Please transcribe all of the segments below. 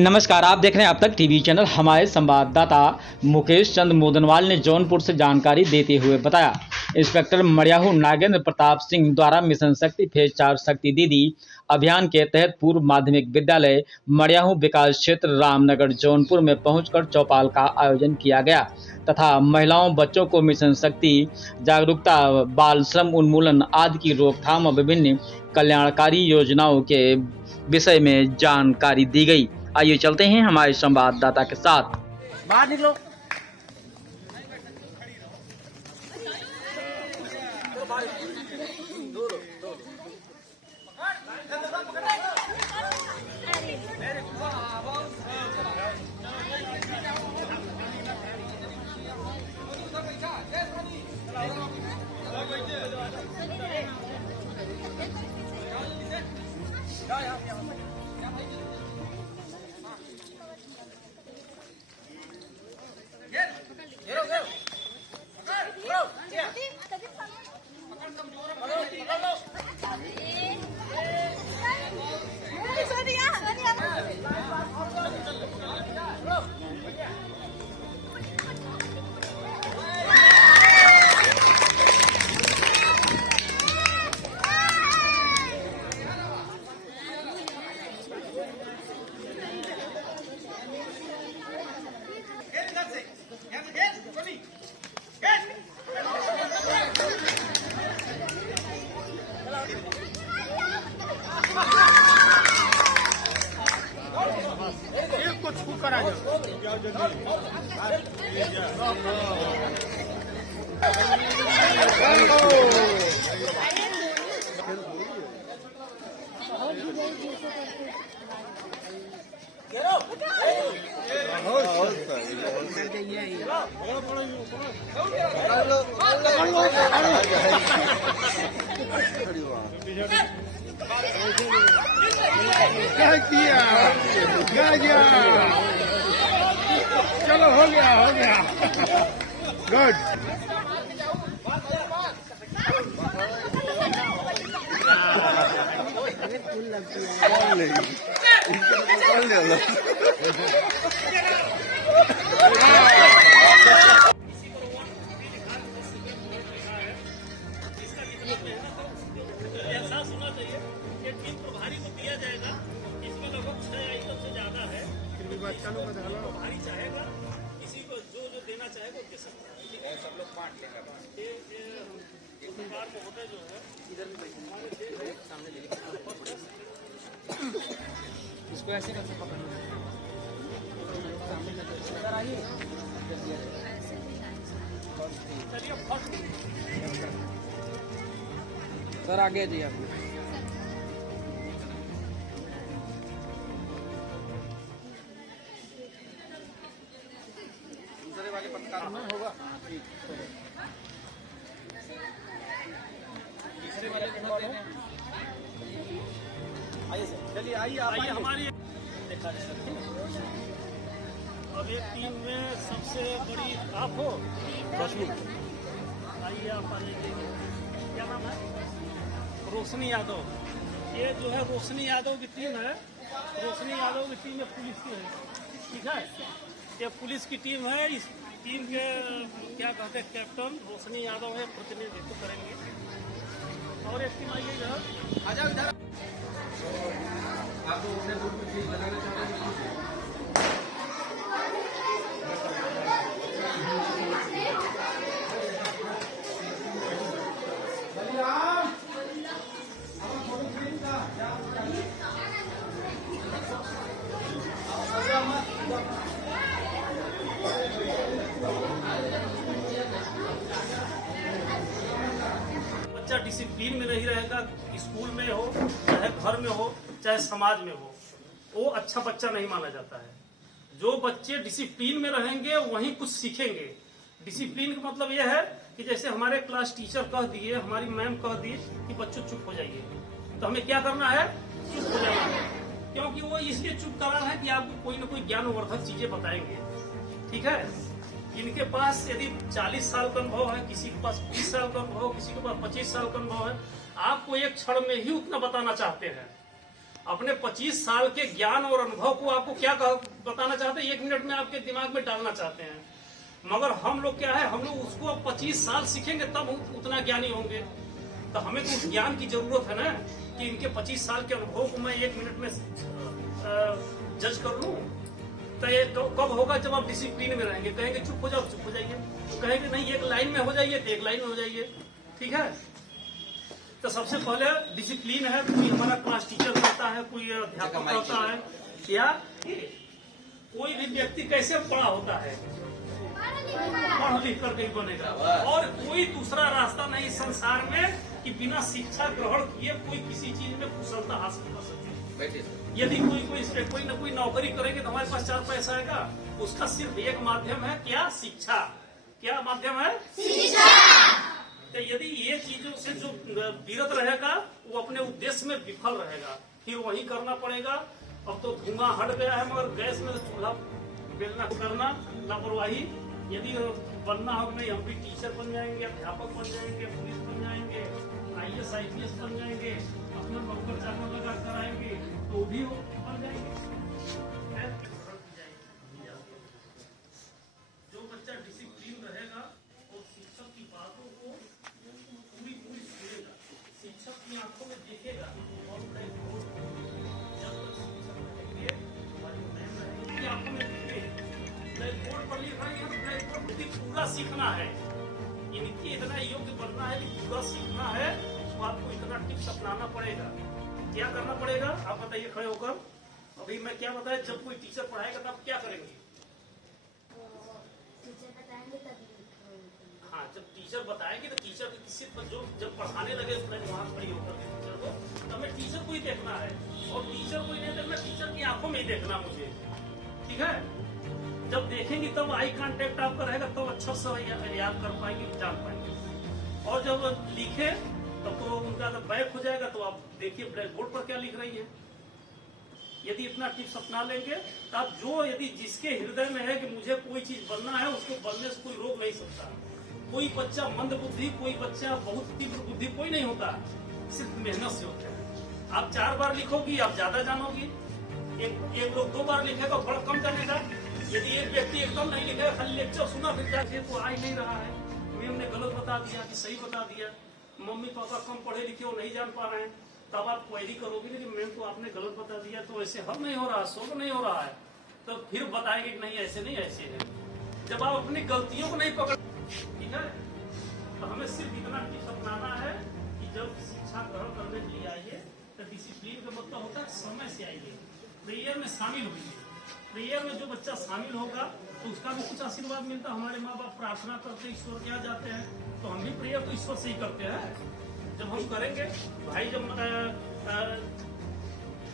नमस्कार, आप देख रहे हैं अब तक टीवी चैनल। हमारे संवाददाता मुकेश चंद मोदनवाल ने जौनपुर से जानकारी देते हुए बताया, इंस्पेक्टर मड़ियाहू नागेंद्र प्रताप सिंह द्वारा मिशन शक्ति फेज 4 शक्ति दीदी अभियान के तहत पूर्व माध्यमिक विद्यालय मड़ियाहू विकास क्षेत्र रामनगर जौनपुर में पहुंचकर चौपाल का आयोजन किया गया तथा महिलाओं बच्चों को मिशन शक्ति, जागरूकता, बाल श्रम उन्मूलन आदि की रोकथाम और विभिन्न कल्याणकारी योजनाओं के विषय में जानकारी दी गई। आइए चलते हैं हमारे संवाददाता के साथ। बाहर निकलो। चलो हो गया गुड। एहसास होना चाहिए कि टीम प्रभारी को दिया जाएगा। इसमें लगभग 6 आइटम से ज्यादा है। प्रभारी चाहेगा किसी को जो देना चाहेगा वो दे सकता है। सब लोग बांट लेगा। सरकार महोदय जो है इधर सामने इसको ऐसे करके पकड़ना। चलिए फर्स्ट सर आगे जी आप। दूसरे वाले पत्रकार में होगा। तीसरे वाले आइए सर, चलिए आइए हमारी देखा जाए सर। अब एक टीम में सबसे बड़ी आप हो खुशबू। आइए आप क्या नाम है? रोशनी यादव। ये जो है रोशनी यादव की टीम है। रोशनी यादव की टीम पुलिस की है, ठीक है। ये पुलिस की टीम है। इस टीम के क्या कहते हैं कैप्टन रोशनी यादव है, प्रतिनिधित्व करेंगे। और एक टीम आइए इधर, आ जाओ इधर। आपको उसे लगाना चाहते हैं। बच्चा डिसिप्लिन में नहीं रहेगा, स्कूल में हो चाहे घर में हो चाहे समाज में हो, वो अच्छा बच्चा नहीं माना जाता है। जो बच्चे डिसिप्लिन में रहेंगे वहीं कुछ सीखेंगे। डिसिप्लिन का मतलब यह है कि जैसे हमारे क्लास टीचर कह दिए, हमारी मैम कह दी कि बच्चों चुप हो जाइए, तो हमें क्या करना है? चुप हो जाना है। क्योंकि वो इसलिए चुप कर रहा है कि आपको कोई ना कोई ज्ञानवर्धक चीजें बताएंगे, ठीक है। इनके पास यदि 40 साल का अनुभव है, किसी के पास 20 साल का अनुभव, किसी के पास 25 साल का अनुभव है, आपको एक क्षण में ही उतना बताना चाहते हैं। अपने 25 साल के ज्ञान और अनुभव को आपको क्या बताना चाहते हैं, 1 मिनट में आपके दिमाग में डालना चाहते हैं। मगर हम लोग क्या है, हम लोग उसको अब 25 साल सीखेंगे तब उतना ज्ञानी होंगे। तो हमें तो उस ज्ञान की जरूरत है ना, कि इनके 25 साल के अनुभव को मैं 1 मिनट में जज कर लूं। तो ये कब होगा, जब आप डिसिप्लिन में रहेंगे। कहेंगे चुप हो जाओ, चुप हो जाइए। कहेंगे नहीं एक लाइन में हो जाइए, तो एक लाइन में हो जाइए। ठीक है। तो सबसे पहले डिसिप्लिन है। कोई हमारा क्लास टीचर रहता है, कोई अध्यापक रहता है, या कोई भी व्यक्ति कैसे पढ़ा होता है, पढ़ लिख कर कहीं बनेगा। और कोई दूसरा रास्ता नहीं संसार में कि बिना शिक्षा ग्रहण किए कोई किसी चीज में कुशलता हासिल कर सके। यदि कोई न कोई नौकरी करेंगे तो हमारे पास 4 पैसा आएगा। उसका सिर्फ एक माध्यम है, क्या? शिक्षा। क्या माध्यम है? शिक्षा। तो यदि ये चीजों से जो विरत रहेगा वो अपने उद्देश्य में विफल रहेगा, फिर वही करना पड़ेगा। अब तो धुआं हट गया है, मगर गैस में चूल्हा बेलना करना लापरवाही। यदि बनना हो नहीं, हम भी टीचर बन जाएंगे, अध्यापक बन जाएंगे, पुलिस बन जाएंगे, IAS IPS बन जाएंगे, अपना नौकर चाकर लगा कराएंगे तो भी हो बन जाएंगे। जो बच्चा डिसिप्लिन रहेगा और शिक्षक की बातों को पूरी सुनेगा, शिक्षक की आंखों में देखेगा, और जब तक शिक्षक रहेंगे आंखों में ब्लैक बोर्ड पर लिख रहे हैं, ब्लैक बोर्ड पूरा सीखना है। इनकी इतना योग्य बनना है कि पूरा सीखना है, तो आपको इतना टिप्स अपनाना पड़ेगा। क्या करना पड़ेगा आप बताइए खड़े होकर। अभी मैं क्या बताया, जब कोई टीचर पढ़ाएगा तब क्या करेंगे? हाँ, जब टीचर बताएंगे तो टीचर की किसी पर जो जब पढ़ाने लगे वहां खड़ी होकर के टीचर को, तो हमें टीचर को ही देखना है। और टीचर को ही नहीं देखना, टीचर की आंखों में ही देखना मुझे। ठीक है। जब देखेंगे तब आई कांटेक्ट आपका रहेगा, तब अच्छा से याद कर पाएंगे, जान पाएंगे। और जब लिखे तब तो उनका अगर बैक हो जाएगा, तो आप देखिए ब्लैक बोर्ड पर क्या लिख रही है। यदि इतना टिप्स अपना लेंगे तब जो यदि जिसके हृदय में है कि मुझे कोई चीज बनना है, उसको बनने से कोई रोक नहीं सकता। कोई बच्चा मंद बुद्धि, कोई बच्चा बहुत तीव्र बुद्धि कोई नहीं होता, सिर्फ मेहनत से होता है। आप 4 बार लिखोगी आप ज्यादा जानोगी, एक लोग 2 बार लिखेगा थोड़ा कम जानेगा। यदि एक व्यक्ति एकदम नहीं लिखेगा, खाली लेक्चर सुना फिर जाके तो आ ही नहीं रहा है, मैम ने गलत बता दिया कि सही बता दिया, मम्मी पापा कम पढ़े लिखे वो नहीं जान पा रहे हैं, तब आप क्वेरी करोगे कि मैम को आपने गलत बता दिया, तो ऐसे हल नहीं हो रहा, सोल्व नहीं हो रहा है। तो फिर बताएंगे कि नहीं ऐसे नहीं ऐसे है। जब आप अपनी गलतियों को नहीं पकड़, ठीक है, तो हमें सिर्फ इतना टिप्स अपनाना है कि जब शिक्षा ग्रहण करने के लिए आइए तो डिसिप्लिन का मतलब होता है समय से आइए, प्रेयर में शामिल होइए। प्रेयर में जो बच्चा शामिल होगा तो उसका भी कुछ आशीर्वाद मिलता। हमारे माँ बाप प्रार्थना करते ईश्वर के यहाँ जाते हैं, तो हम भी प्रेयर तो ईश्वर से ही करते हैं। जब हम करेंगे भाई, जब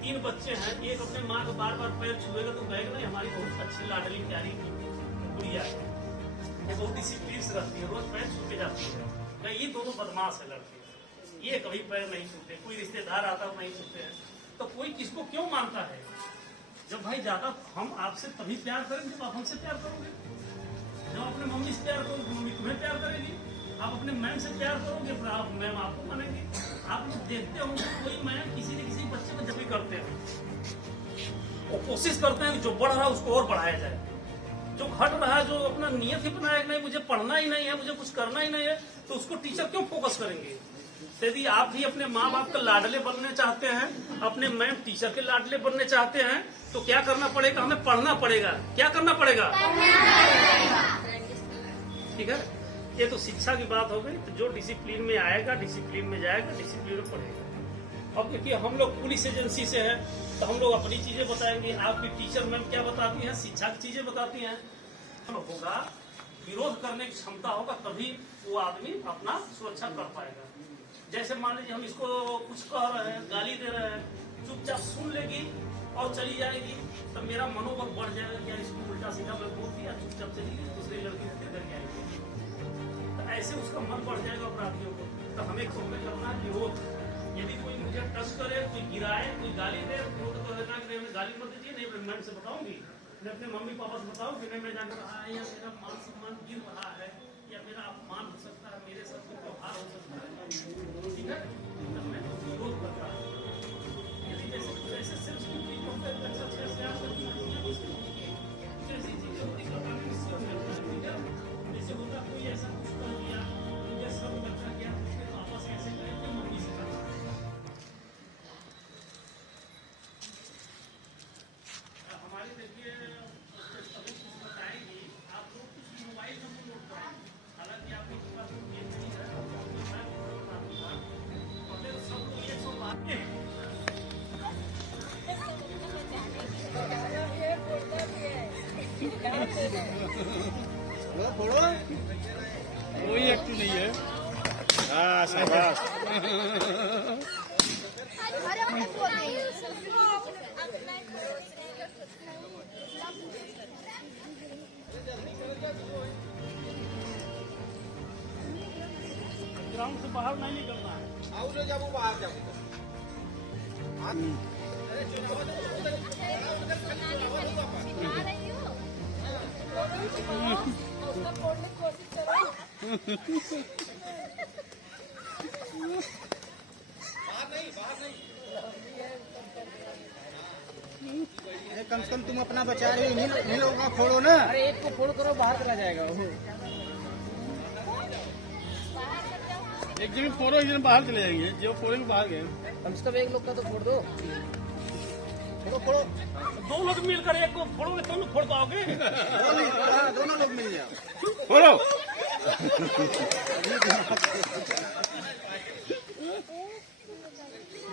3 बच्चे हैं, एक अपने माँ को बार बार पैर छुएगा तो कहेगा नहीं हमारी बहुत अच्छी लाडली प्यारी गुड़िया है, ये बहुत डिसिप्लिन से रहती है, रोज पैर छू के जाती है। ये दोनों बदमाश है लड़के, ये कभी पैर नहीं छूते, कोई रिश्तेदार आता है नहीं छूते हैं। तो कोई किसको क्यों मानता है? जब भाई ज्यादा हम आपसे तभी प्यार करेंगे जब आप हमसे प्यार करोगे। जब अपने मम्मी से प्यार करोगे, मम्मी तुम्हें प्यार करेगी। आप अपने मैम से प्यार करोगे, फिर आप मैम आपको मानेंगे। आप लोग देखते होंगे कोई मैम किसी न किसी बच्चे को जब भी करते हैं, वो कोशिश करते हैं जो बढ़ रहा है उसको और बढ़ाया जाए, जो घट रहा है, जो अपना नियत ही बनाया नहीं मुझे पढ़ना ही नहीं है, मुझे कुछ करना ही नहीं है, तो उसको टीचर क्यों फोकस करेंगे? यदि आप भी अपने माँ बाप के लाडले बनने चाहते हैं, अपने मैम टीचर के लाडले बनने चाहते हैं, तो क्या करना पड़ेगा? हमें पढ़ना पड़ेगा। क्या करना पड़ेगा? ठीक है, ये तो शिक्षा की बात हो गई। तो जो डिसिप्लिन में आएगा, डिसिप्लिन में जाएगा, डिसिप्लिन में पढ़ेगा। अब देखिए हम लोग पुलिस एजेंसी से हैं, तो हम लोग अपनी चीजें बताएंगे, आपकी टीचर मैम क्या बताती हैं, शिक्षा की चीजें बताती हैं। होगा विरोध करने की क्षमता होगा, तभी वो आदमी अपना सुरक्षा कर पाएगा। जैसे मान लीजिए हम इसको कुछ कह रहे हैं, गाली दे रहे हैं, चुपचाप सुन लेगी और चली जाएगी, तो मेरा मनोबल बढ़ जाएगा कि इसको उल्टा सीधा मैं बोल दिया, चुपचाप चली गई, दूसरी लड़की से करके आएगी, तो ऐसे उसका मन बढ़ जाएगा अपराधियों को। तो हमें खुद करना है विरोध। यदि कोई मुझे टच करे, कोई गिराए, कोई गाली दे, तो कहना कि हमें गाली मत दीजिए, नहीं मैम से बताऊंगी, मैं अपने मम्मी पापा से बताऊंगी, मैं जानकर या मेरा मान सम्मान गिर रहा है, या मेरा अपमान हो सकता है, मेरे साथ कोई व्यवहार हो सकता है, ठीक है, तो हमें विरोध करना है। यदि जैसे कोई एक्टिव नहीं है। हाँ शाबाश। ग्राउंड से बाहर नहीं निकलना है। कम से कम तुम अपना बचा रहे हो, नहीं लोगों का फोड़ो ना। अरे एक को फोड़ करो, बाहर चला जाएगा वो। एक जन फोड़ो, एक जन बाहर चले जाएंगे। जो फोड़ेंगे बाहर गए। कम से कम एक लोग का तो फोड़ दो। फोड़ो फोड़ो। 2 लोग मिलकर एक को फोड़ोगे तो फोड़ पाओगे। दोनों लोग मिल जाओ। फोड़ो।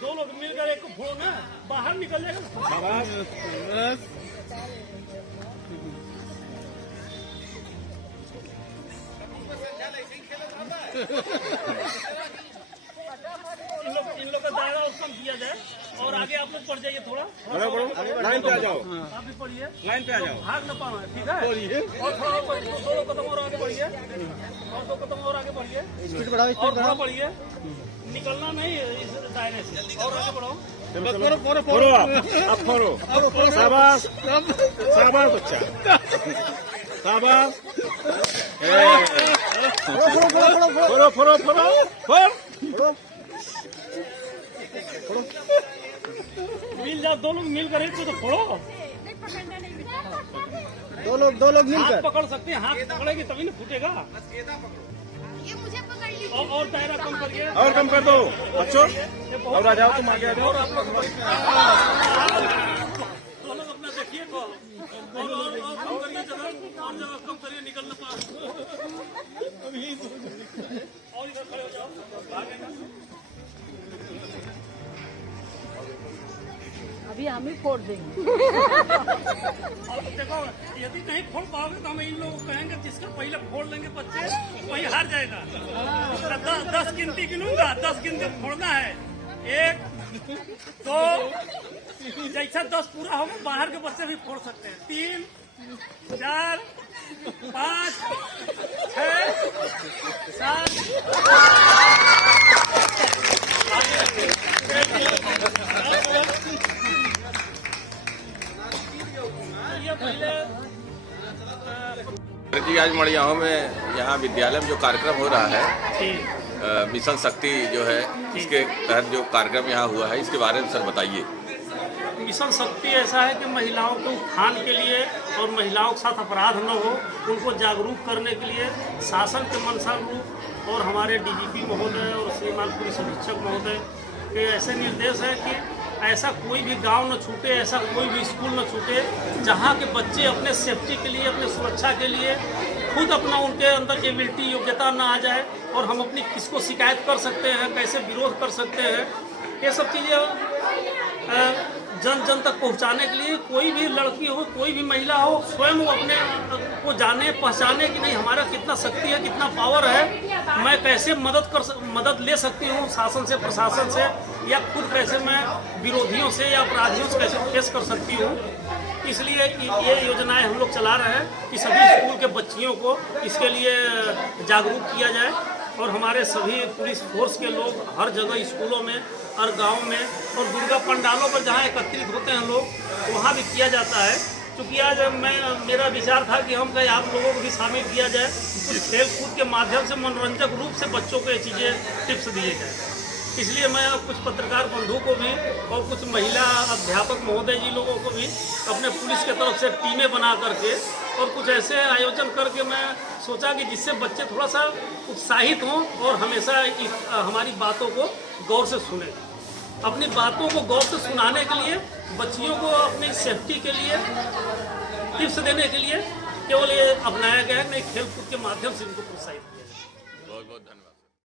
2 लोग मिलकर एक को फोड़ो ना, बाहर निकल जाएगा। शाबाश। इन लोग का दायरा और कम किया जाए और आगे आप लोग बढ़ जाइए थोड़ा। लाइन पे आ जाओ। आप भी पढ़िए, लाइन पे आ जाओ। भाग न पाओ, ठीक है। और थोड़ा और बढ़िए, 2 लोग कदम और आगे बढ़िए, और 2 कदम और आगे बढ़िए, स्पीड बढ़ाओ, और स्पीड थोड़ा बढ़ाओ। बढ़िए। निकलना नहीं है इस दायरे से, और आगे बढ़ो। फोड़ो आप फोड़ो। शाबाश शाबाश बच्चा। शाबाश। फोड़ो फोड़ो फोड़ो फोड़। मिल जाओ, 2 लोग मिलकर एक को तो फोड़ो। दो लोग हाथ मिलकर। पकड़ सकते हैं, हाथ पकड़ेगी तभी ना फूटेगा। ये मुझे पकड़ लीजिए। और दायरा कम करिए, और कम कर दो बच्चों। और आ जाओ, तुम आगे आ जाओ। और आप लोग 2 लोग अपना देखिए को, और कम करिए जगह, और जगह कम करिए, निकल ना पाओ। और इधर खड़े हो जाओ, भागे ना। अभी हम ही फोड़ देंगे। और देखो, यदि नहीं फोड़ पाओगे तो हम इन लोगों को कहेंगे जिसका पहले फोड़ लेंगे बच्चे वही हार जाएगा। 10 गिनती गिनूंगा, 10 गिनती फोड़ना है। 1 2, जैसा 10 पूरा होगा बाहर के बच्चे भी फोड़ सकते हैं। 3 4 5 6 7 जी आज मड़ियाओं में यहाँ विद्यालय में जो कार्यक्रम हो रहा है, मिशन शक्ति जो है, इसके तहत जो कार्यक्रम यहाँ हुआ है, इसके बारे में सर बताइए। मिशन शक्ति ऐसा है कि महिलाओं को उत्थान के लिए और महिलाओं के साथ अपराध न हो, उनको जागरूक करने के लिए शासन के मंशानुरूप और हमारे डीजीपी महोदय और श्रीमान पुलिस अधीक्षक महोदय के ऐसे निर्देश है कि ऐसा कोई भी गांव न छूटे, ऐसा कोई भी स्कूल न छूटे जहां के बच्चे अपने सेफ्टी के लिए, अपने सुरक्षा के लिए खुद अपना उनके अंदर एबिलिटी योग्यता ना आ जाए और हम अपनी किसको शिकायत कर सकते हैं, कैसे विरोध कर सकते हैं, ये सब चीज़ें जन जन तक पहुंचाने के लिए कोई भी लड़की हो, कोई भी महिला हो, स्वयं वो अपने को जाने पहचाने कि नहीं हमारा कितना शक्ति है, कितना पावर है, मैं कैसे मदद ले सकती हूँ शासन से, प्रशासन से, या खुद कैसे मैं विरोधियों से या अपराधियों से कैसे फेस कर सकती हूँ। इसलिए ये योजनाएं हम लोग चला रहे हैं कि सभी स्कूल के बच्चियों को इसके लिए जागरूक किया जाए और हमारे सभी पुलिस फोर्स के लोग हर जगह स्कूलों में और गाँव में और दुर्गा पंडालों पर जहाँ एकत्रित होते हैं लोग, वहाँ भी किया जाता है। क्योंकि आज मेरा विचार था कि हम कहीं आप लोगों को भी शामिल किया जाए, कुछ खेल कूद के माध्यम से मनोरंजक रूप से बच्चों को ये चीज़ें टिप्स दिए जाए। इसलिए मैं कुछ पत्रकार बंधु को भी और कुछ महिला अध्यापक महोदय जी लोगों को भी अपने पुलिस के तरफ से टीमें बना करके और कुछ ऐसे आयोजन करके मैं सोचा कि जिससे बच्चे थोड़ा सा उत्साहित हों और हमेशा हमारी बातों को गौर से सुने। अपनी बातों को गौर से सुनाने के लिए, बच्चियों को अपनी सेफ्टी के लिए टिप्स देने के लिए केवल ये अपनाया गया है, नहीं खेल कूद के माध्यम से इनको प्रोत्साहित किया जाए। बहुत बहुत धन्यवाद।